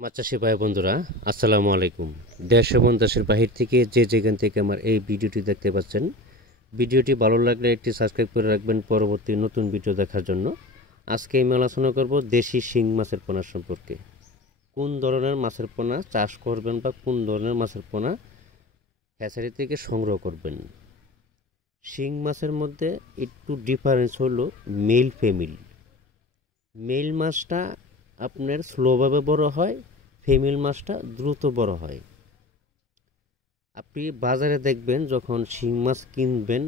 মাছ চাষি ভাই বন্ধুরা, আসসালামু আলাইকুম। দেশ এবং দেশের বাহির থেকে যে যেখান থেকে আমার এই ভিডিওটি দেখতে পাচ্ছেন, ভিডিওটি ভালো লাগলে একটি সাবস্ক্রাইব করে রাখবেন পরবর্তী নতুন ভিডিও দেখার জন্য। আজকে আমি আলোচনা করব দেশি শিং মাছের পোনা সম্পর্কে। কোন ধরনের মাছের পোনা চাষ করবেন বা কোন ধরনের মাছের পোনা হ্যাচারি থেকে সংগ্রহ করবেন। শিং মাছের মধ্যে একটু ডিফারেন্স হলো মেল ফিমেল। মেল মাছটা আপনার স্লোভাবে বড় হয়, ফিমেল মাছটা দ্রুত বড় হয়। আপনি বাজারে দেখবেন যখন শিং মাছ কিনবেন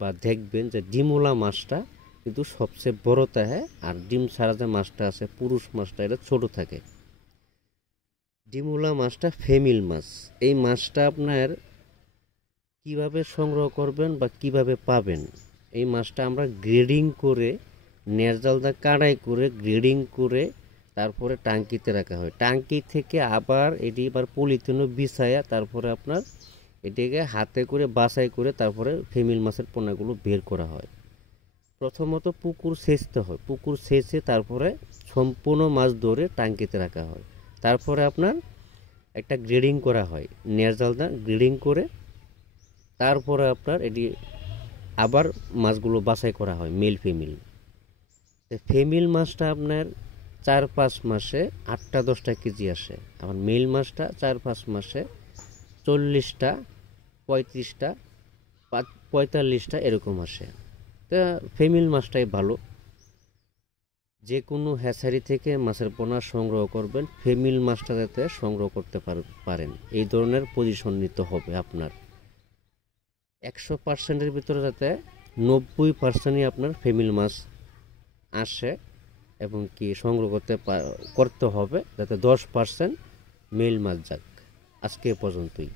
বা দেখবেন যে ডিমওয়ালা মাছটা কিন্তু সবচেয়ে বড় থাকে, আর ডিম ছাড়া যে মাছটা আছে পুরুষ মাছটা এটা ছোট থাকে। ডিমওয়ালা মাছটা ফিমেল মাছ। এই মাছটা আপনার কিভাবে সংগ্রহ করবেন বা কিভাবে পাবেন, এই মাছটা আমরা গ্রেডিং করে নেরজালদা কাড়াই করে গ্রেডিং করে তারপরে টাঙ্কিতে রাখা হয়। টাঙ্কি থেকে আবার এটি এবার পলিথিনও বিছায়া তারপরে আপনার এটিকে হাতে করে বাছাই করে তারপরে ফিমেল মাছের পোনাগুলো বের করা হয়। প্রথমত পুকুর সেচতে হয়, পুকুর সেচে তারপরে সম্পূর্ণ মাছ ধরে টাঙ্কিতে রাখা হয়। তারপরে আপনার একটা গ্রেডিং করা হয়, নেরজালদা গ্রেডিং করে তারপরে আপনার এটি আবার মাছগুলো বাছাই করা হয় মেল ফিমেল। ফিমেল মাছটা আপনার 4-5 মাসে 8-10টা কেজি আসে, আবার মেল মাছটা 4-5 মাসে 40টা 35টা 45টা এরকম আসে। তা ফিমেল মাছটাই ভালো। যে কোনো হ্যাচারি থেকে মাছের পোনা সংগ্রহ করবেন, ফিমেল মাছটা যাতে সংগ্রহ করতে পারেন এই ধরনের পজিশন নিতে হবে আপনার। 100%-এর ভিতরে যাতে 90%ই আপনার ফিমেল মাছ আসে এবং কি সংগ্রহ করতে হবে, যাতে 10% মেল মাছ যাক। আজকে এ পর্যন্তই।